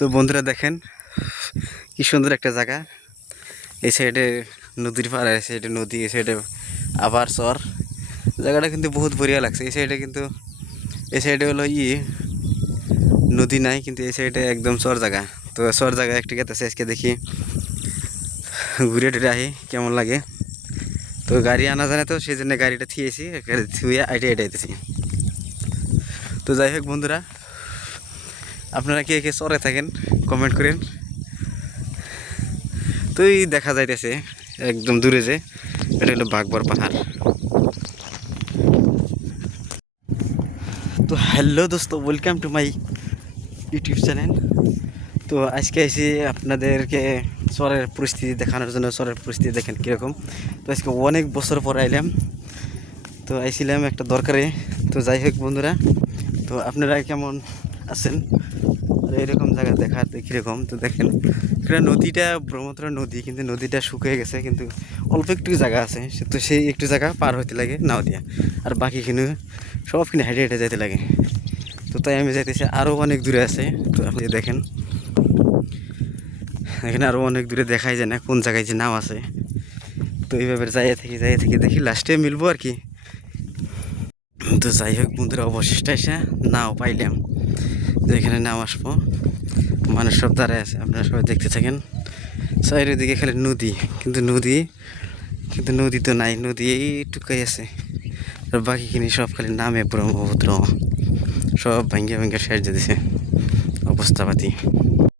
তো বন্ধুরা দেখেন কি সুন্দর একটা জায়গা। এই সাইডে নদীর পার, এই সাইডে নদী, এই সাইডে আবার চর। জায়গাটা কিন্তু বহুত বঢ়িয়া লাগছে। এই সাইডে কিন্তু এই সাইডে হলো নদী নাই, কিন্তু এই সাইডে একদম চর জায়গা। তো চর জায়গা একটি গেতেছে, আজকে দেখি ঘুরে টুরে আহি কেমন লাগে। তো গাড়ি আনা জানে, তো সেই জন্য গাড়িটা থিয়েছি, থুয়ে আইটে আইতেছি। তো যাই হোক বন্ধুরা, আপনারা কে কে চরে থাকেন কমেন্ট করেন। তো এই দেখা যাইতেছে একদম দূরে যে এটা হলো বাঘবর পাহাড়। তো হ্যালো দোস্ত, welcome to my YouTube channel. তো আজকে এসে আপনাদেরকে চরের পরিস্থিতি দেখানোর জন্য। চরের পরিস্থিতি দেখেন কীরকম। তো আজকে অনেক বছর পর আইলাম, তো আইছিলাম একটা দরকারে। তো যাই হোক বন্ধুরা, তো আপনারা কেমন আছেন? এরকম জায়গা দেখার কীরকম। তো দেখেন এটা নদীটা ব্রহ্মপুত্র নদী, কিন্তু নদীটা শুকিয়ে গেছে, কিন্তু অল্প একটু জায়গা আছে। তো সেই একটু জায়গা পার হইতে লাগে নাও দিয়া, আর বাকিখিনি সবখিনি হেঁটে হেঁটে যেতে লাগে। তো তাই আমি যাইতেছি, আরও অনেক দূরে আছে। তো আপনি দেখেন এখানে আরও অনেক দূরে দেখাই যায় না কোন জায়গায় যে নাও আছে। তো এইভাবে যাইয়ে থেকে দেখি লাস্টে মিলবো আর কি। তো যাই হোক বন্ধুরা, অবশিষ্ট এসে নাও পাইলাম। তো এখানে নাও আসবো, মানুষ সব দাঁড়ায় আছে, আপনারা সবাই দেখতে থাকেন। চারিদিকে খালি নদী, কিন্তু নদী তো নাই, নদী এইটুকাই আছে। আর বাকিখিনি সব খালি নামে ব্রহ্মপুত্র, সব ভাঙ্গে ভাঙ্গে শেষ দিয়ে দিছে অবস্থাপাতি।